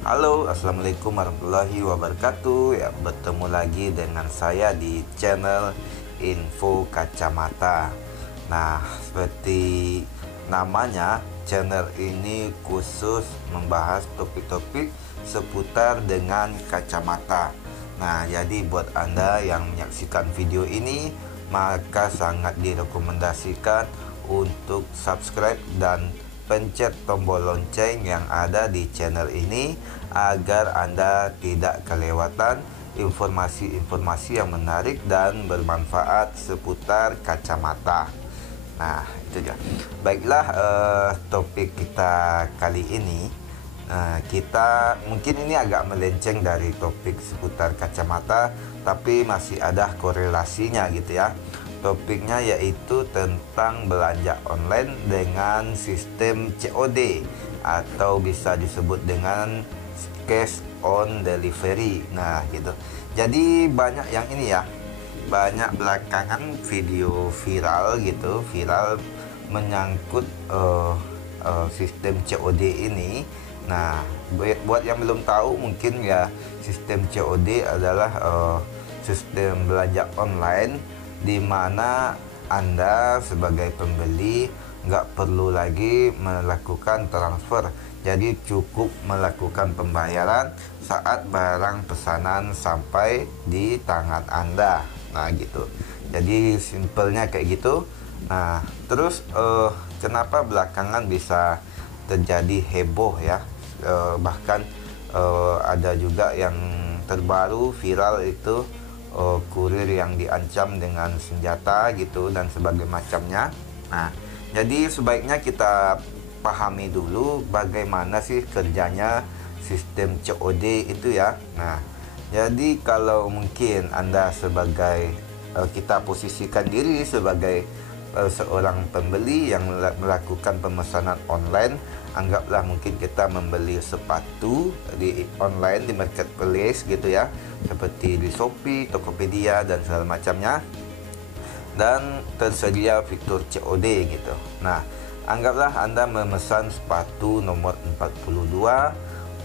Halo, assalamualaikum warahmatullahi wabarakatuh. Ya, bertemu lagi dengan saya di channel Info Kacamata. Nah, seperti namanya, channel ini khusus membahas topik-topik seputar dengan kacamata. Nah, jadi buat Anda yang menyaksikan video ini, maka sangat direkomendasikan untuk subscribe dan pencet tombol lonceng yang ada di channel ini agar Anda tidak kelewatan informasi-informasi yang menarik dan bermanfaat seputar kacamata. Nah, itu dia. Baiklah, topik kita kali ini, kita mungkin ini agak melenceng dari topik seputar kacamata, tapi masih ada korelasinya gitu ya. Topiknya yaitu tentang belanja online dengan sistem COD atau bisa disebut dengan cash on delivery. Nah, gitu. Jadi banyak yang ini ya, banyak belakangan video viral gitu, viral menyangkut sistem COD ini. Nah, buat yang belum tahu mungkin ya, sistem COD adalah sistem belanja online di mana Anda sebagai pembeli nggak perlu lagi melakukan transfer. Jadi cukup melakukan pembayaran saat barang pesanan sampai di tangan Anda. Nah, gitu. Jadi simpelnya kayak gitu. Nah, terus kenapa belakangan bisa terjadi heboh ya? Bahkan ada juga yang terbaru viral itu kurir yang diancam dengan senjata gitu dan sebagainya macamnya. Nah, jadi sebaiknya kita pahami dulu bagaimana sih kerjanya sistem COD itu ya. Nah, jadi kalau mungkin Anda sebagai kita posisikan diri sebagai seorang pembeli yang melakukan pemesanan online. Anggaplah mungkin kita membeli sepatu di online, di marketplace gitu ya, seperti di Shopee, Tokopedia dan segala macamnya, dan tersedia fitur COD gitu. Nah, anggaplah Anda memesan sepatu nomor 42,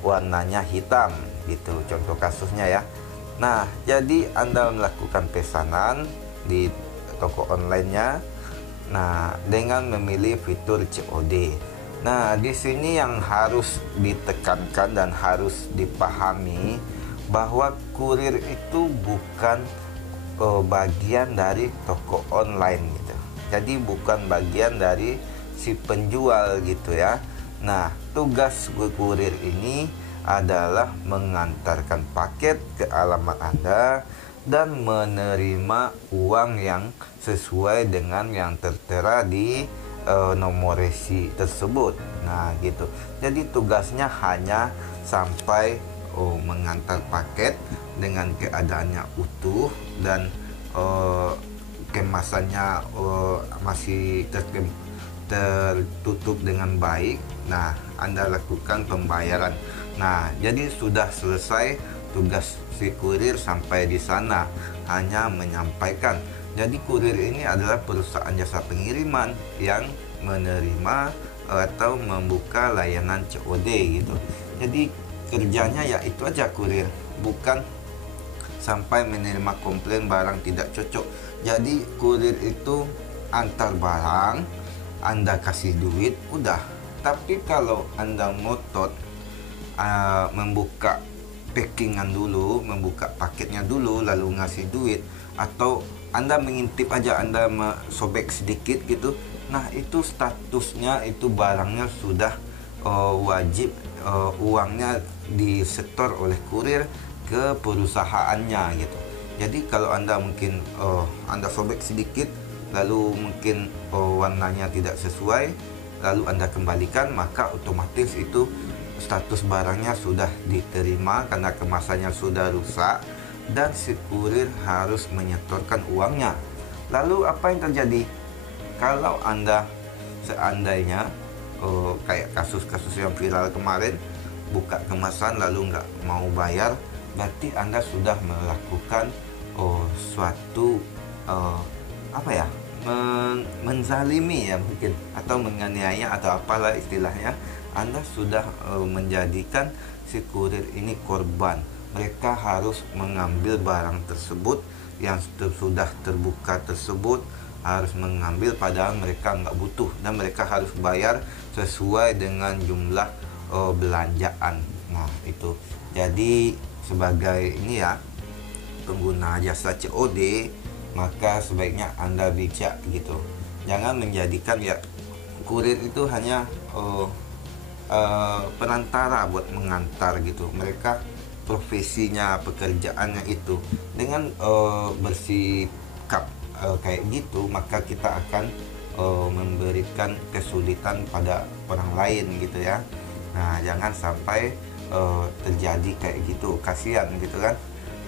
warnanya hitam gitu, contoh kasusnya ya. Nah, jadi Anda melakukan pesanan di toko online-nya, nah, dengan memilih fitur COD. Nah, di sini yang harus ditekankan dan harus dipahami bahwa kurir itu bukan bagian dari toko online gitu. Jadi bukan bagian dari si penjual gitu ya. Nah, tugas kurir ini adalah mengantarkan paket ke alamat Anda dan menerima uang yang sesuai dengan yang tertera di nomor resi tersebut. Nah, gitu. Jadi tugasnya hanya sampai mengantar paket dengan keadaannya utuh dan kemasannya masih tertutup dengan baik. Nah, Anda lakukan pembayaran. Nah, jadi sudah selesai tugas si kurir sampai di sana, hanya menyampaikan. Jadi kurir ini adalah perusahaan jasa pengiriman yang menerima atau membuka layanan COD gitu. Jadi kerjanya ya itu aja kurir, bukan sampai menerima komplain barang tidak cocok. Jadi kurir itu antar barang, Anda kasih duit, udah. Tapi kalau Anda ngotot membuka packingan dulu, membuka paketnya dulu, lalu ngasih duit, atau Anda mengintip aja, Anda sobek sedikit gitu, nah itu statusnya, itu barangnya sudah wajib uangnya disetor oleh kurir ke perusahaannya gitu. Jadi kalau Anda mungkin Anda sobek sedikit, lalu mungkin warnanya tidak sesuai, lalu Anda kembalikan, maka otomatis itu status barangnya sudah diterima karena kemasannya sudah rusak dan si kurir harus menyetorkan uangnya. Lalu apa yang terjadi kalau Anda seandainya kayak kasus-kasus yang viral kemarin, buka kemasan lalu nggak mau bayar, berarti Anda sudah melakukan suatu apa ya, menzalimi ya mungkin, atau menganiaya atau apalah istilahnya. Anda sudah menjadikan si kurir ini korban. Mereka harus mengambil barang tersebut yang sudah terbuka tersebut, harus mengambil padahal mereka nggak butuh, dan mereka harus bayar sesuai dengan jumlah belanjaan. Nah itu, jadi sebagai ini ya, pengguna jasa COD, maka sebaiknya Anda bijak gitu. Jangan menjadikan ya kurir itu hanya perantara buat mengantar gitu. Mereka profesinya, pekerjaannya itu dengan bersikap kayak gitu, maka kita akan memberikan kesulitan pada orang lain gitu ya. Nah jangan sampai terjadi kayak gitu, kasihan gitu kan,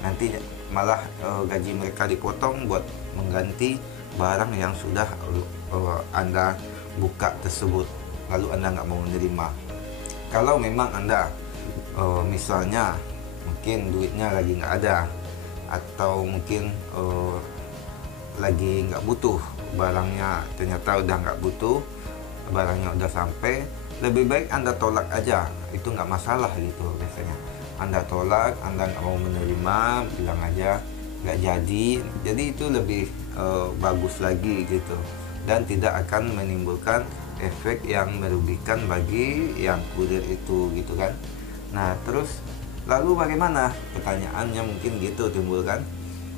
nanti malah gaji mereka dipotong buat mengganti barang yang sudah Anda buka tersebut, lalu Anda nggak mau menerima. Kalau memang Anda misalnya mungkin duitnya lagi nggak ada, atau mungkin lagi nggak butuh barangnya, ternyata udah nggak butuh, barangnya udah sampai, lebih baik Anda tolak aja, itu nggak masalah gitu. Biasanya Anda tolak, Anda nggak mau menerima, bilang aja nggak jadi itu lebih bagus lagi gitu, dan tidak akan menimbulkan efek yang merugikan bagi yang kurir itu gitu kan. Nah terus lalu bagaimana, pertanyaannya mungkin gitu timbul kan.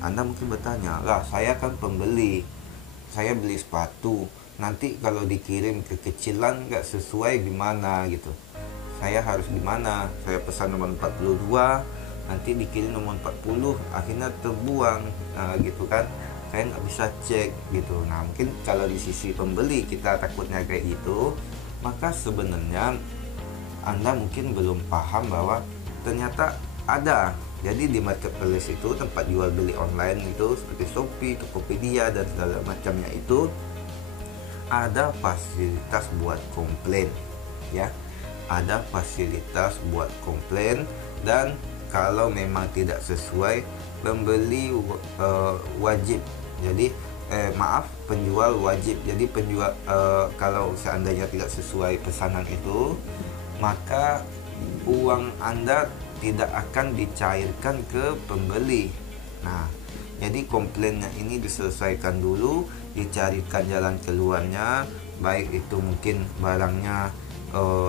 Anda mungkin bertanya, lah saya kan pembeli, saya beli sepatu, nanti kalau dikirim kekecilan nggak sesuai gimana gitu, saya harus gimana, saya pesan nomor 42 nanti dikirim nomor 40, akhirnya terbuang gitu kan, saya nggak bisa cek gitu. Nah mungkin kalau di sisi pembeli kita takutnya kayak gitu, maka sebenarnya Anda mungkin belum paham bahwa ternyata ada. Jadi di marketplace itu, tempat jual beli online itu seperti Shopee, Tokopedia dan segala macamnya itu ada fasilitas buat komplain ya. Ada fasilitas buat komplain, dan kalau memang tidak sesuai, pembeli wajib. Jadi penjual wajib. Jadi penjual kalau seandainya tidak sesuai pesanan itu, maka uang Anda tidak akan dicairkan ke pembeli. Nah, jadi komplainnya ini diselesaikan dulu, dicarikan jalan keluarnya, baik itu mungkin barangnya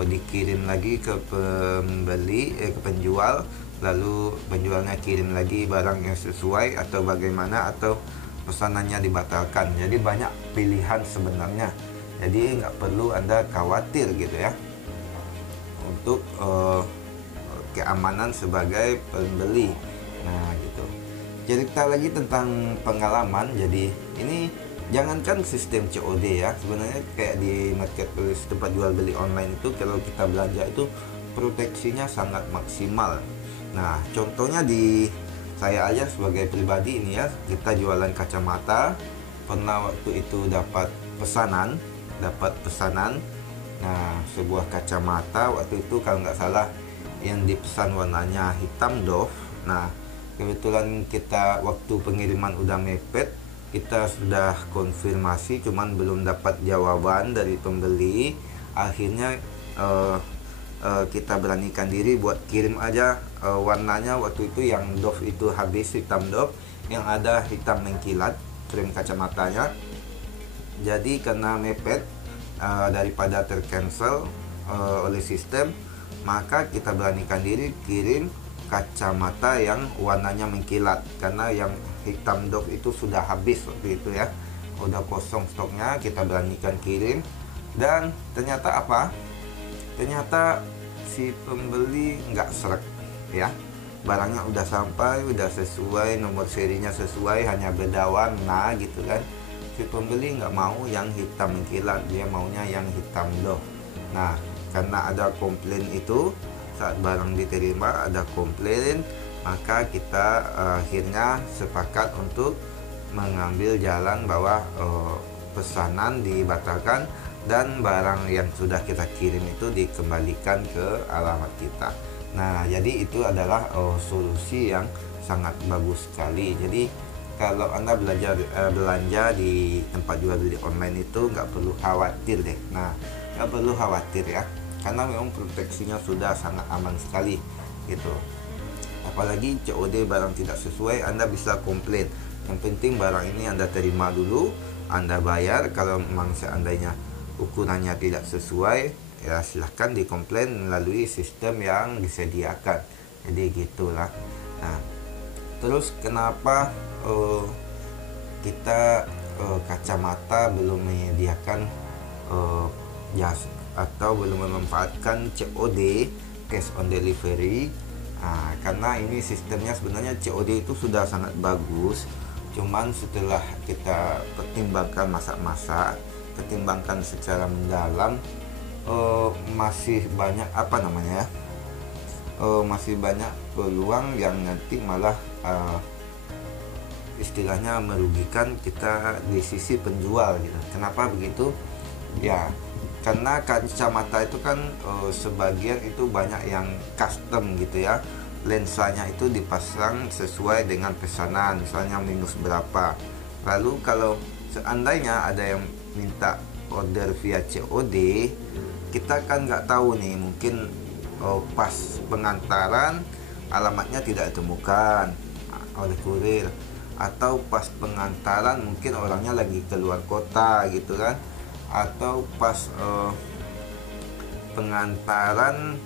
dikirim lagi ke pembeli, ke penjual, lalu penjualnya kirim lagi barang yang sesuai, atau bagaimana, atau pesanannya dibatalkan. Jadi banyak pilihan sebenarnya, jadi nggak perlu Anda khawatir gitu ya untuk keamanan sebagai pembeli. Nah gitu, cerita lagi tentang pengalaman. Jadi ini jangankan sistem COD ya, sebenarnya kayak di marketplace, tempat jual beli online itu, kalau kita belanja itu proteksinya sangat maksimal. Nah contohnya di saya aja sebagai pribadi ini ya, kita jualan kacamata, pernah waktu itu dapat pesanan. Nah sebuah kacamata waktu itu kalau nggak salah yang dipesan warnanya hitam doff. Nah kebetulan kita waktu pengiriman udah mepet, kita sudah konfirmasi cuman belum dapat jawaban dari pembeli. Akhirnya kita beranikan diri buat kirim aja warnanya waktu itu yang doff itu habis, hitam doff, yang ada hitam mengkilat frame kacamatanya. Jadi karena mepet, daripada tercancel oleh sistem, maka kita beranikan diri kirim kacamata yang warnanya mengkilat, karena yang hitam doff itu sudah habis waktu itu ya, udah kosong stoknya. Kita beranikan kirim, dan ternyata apa? Ternyata si pembeli nggak srek ya, barangnya udah sampai, udah sesuai, nomor serinya sesuai, hanya beda warna gitu kan. Si pembeli nggak mau yang hitam mengkilat, dia maunya yang hitam doff. Nah karena ada komplain itu, saat barang diterima ada komplain, maka kita akhirnya sepakat untuk mengambil jalan bahwa pesanan dibatalkan, dan barang yang sudah kita kirim itu dikembalikan ke alamat kita. Nah jadi itu adalah solusi yang sangat bagus sekali. Jadi kalau Anda belanja di tempat jual beli online itu nggak perlu khawatir deh. Nah nggak perlu khawatir ya, karena memang proteksinya sudah sangat aman sekali gitu. Apalagi COD barang tidak sesuai, Anda bisa komplain. Yang penting barang ini Anda terima dulu, Anda bayar. Kalau memang seandainya ukurannya tidak sesuai, ya silahkan dikomplain melalui sistem yang disediakan. Jadi gitulah. Nah, terus kenapa kita kacamata belum menyediakan jas atau belum memanfaatkan COD, cash on delivery? Karena ini sistemnya sebenarnya COD itu sudah sangat bagus, cuman setelah kita pertimbangkan masa-masa, pertimbangkan secara mendalam, masih banyak masih banyak peluang yang nanti malah istilahnya merugikan kita di sisi penjual gitu. Kenapa begitu? Ya, karena kacamata itu kan sebagian itu banyak yang custom gitu ya. Lensanya itu dipasang sesuai dengan pesanan, misalnya minus berapa. Lalu kalau seandainya ada yang minta order via COD, kita kan nggak tahu nih, mungkin pas pengantaran alamatnya tidak ditemukan oleh kurir, atau pas pengantaran mungkin orangnya lagi keluar kota gitu kan, atau pas pengantaran,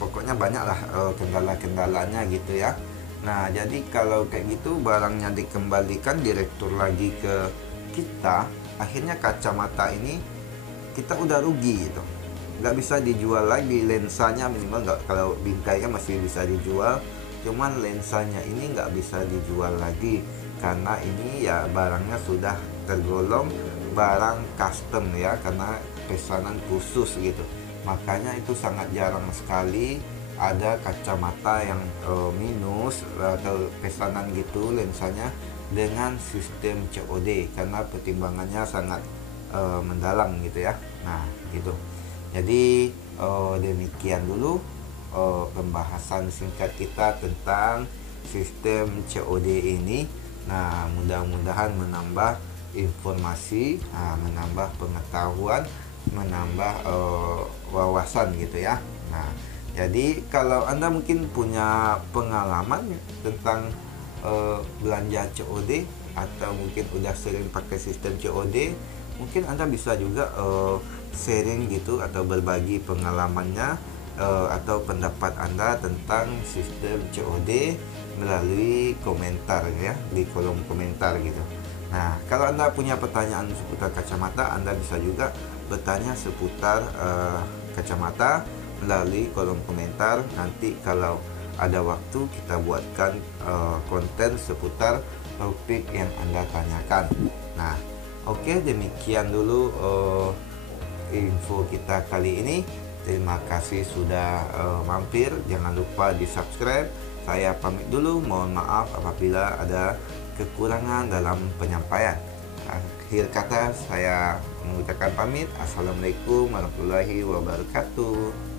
pokoknya banyaklah kendala-kendalanya gitu ya. Nah, jadi kalau kayak gitu barangnya dikembalikan direktur lagi ke kita, akhirnya kacamata ini kita udah rugi gitu, nggak bisa dijual lagi. Lensanya minimal nggak, kalau bingkainya masih bisa dijual, cuman lensanya ini nggak bisa dijual lagi karena ini ya barangnya sudah tergolong barang custom ya, karena pesanan khusus gitu. Makanya itu sangat jarang sekali ada kacamata yang minus atau pesanan gitu lensanya dengan sistem COD, karena pertimbangannya sangat mendalam gitu ya. Nah gitu. Jadi demikian dulu pembahasan singkat kita tentang sistem COD ini. Nah, mudah-mudahan menambah informasi, menambah pengetahuan, menambah wawasan gitu ya. Nah, jadi kalau Anda mungkin punya pengalaman tentang belanja COD, atau mungkin udah sering pakai sistem COD, mungkin Anda bisa juga sharing gitu, atau berbagi pengalamannya atau pendapat Anda tentang sistem COD melalui komentar ya, di kolom komentar gitu. Nah, kalau Anda punya pertanyaan seputar kacamata, Anda bisa juga bertanya seputar kacamata melalui kolom komentar. Nanti kalau ada waktu kita buatkan konten seputar topik yang Anda tanyakan. Nah, oke, demikian dulu info kita kali ini. Terima kasih sudah mampir. Jangan lupa di subscribe. Saya pamit dulu. Mohon maaf apabila ada kekurangan dalam penyampaian. Akhir kata saya mengucapkan pamit. Assalamualaikum warahmatullahi wabarakatuh.